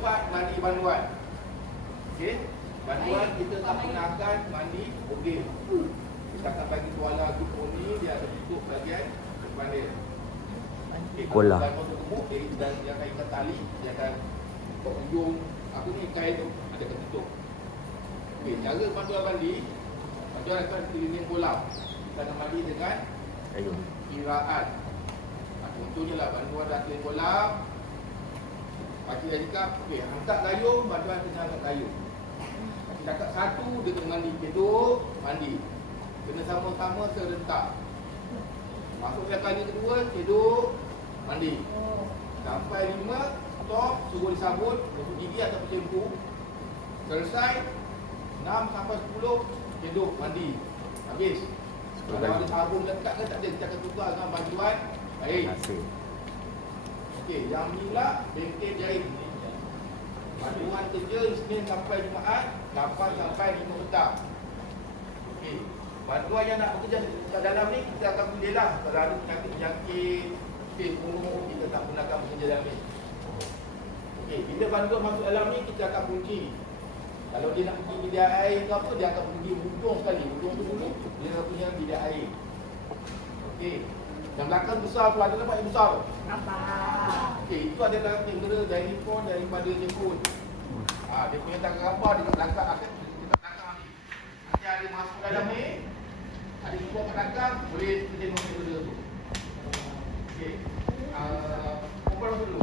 tempat mandi banduan. Okey. Banduan kita tak gunakan mandi ogil. Kita akan bagi tuala tutup ni, dia ada tutup bahagian depan dia. Okey, Kola. kalau banduan gemuk dan dia akan ikat tali, dia akan tutup ujung apa ni kain tu ada ketutup. Okey, cara banduan mandi, banduan akan keliling kolam. Kita akan mandi dengan Ayuh. kiraan. Contohnya lah banduan dah keliling kolam. Pakcik dah cakap, okey, angkat gayung, banduan kena angkat gayung. Pakcik cakap satu, dia kena mandi. Kedua, mandi. Kena sama-sama serentak. Masuk yang kali kedua, kedua, mandi. Sampai 5, stop, suruh disabut, gosok gigi atau shampoo. Selesai, 6 sampai 10, kedua, mandi. Habis. Kalau ada sabun dekat ke tak ada, kita akan tukar dengan banduan air. Hasil. Okey, yang ni pula bengkel jahit. Banduan kerja Isnin sampai Jumaat 8 sampai 5 petang. Okey, banduan yang nak bekerja kat dalam ni kita akan pilih lah. Kalau ada penyakit-penyakit, pulung, kita tak gunakan bekerja dalam ni. Okey, bila banduan masuk dalam ni kita akan kunci. Kalau dia nak pergi bilik air ke apa, dia akan pergi hujung sekali. Hujung tu dulu, dia punya bilik air. Okey. Yang belakang besar tu ada nampak yang besar tu? Nampak. Okey, itu adalah kamera telefon daripada Jepun. Dia punya tangga gambar dekat belakang akan dekat belakang ni. Nanti ada masuk dalam ni, ada keluar kat belakang, boleh kita tengok kamera tu. Okey. Kumpul masuk dulu.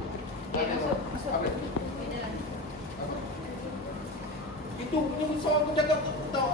Okey, masuk. Apa? Ini lah. Itu punya besar aku cakap tak tahu.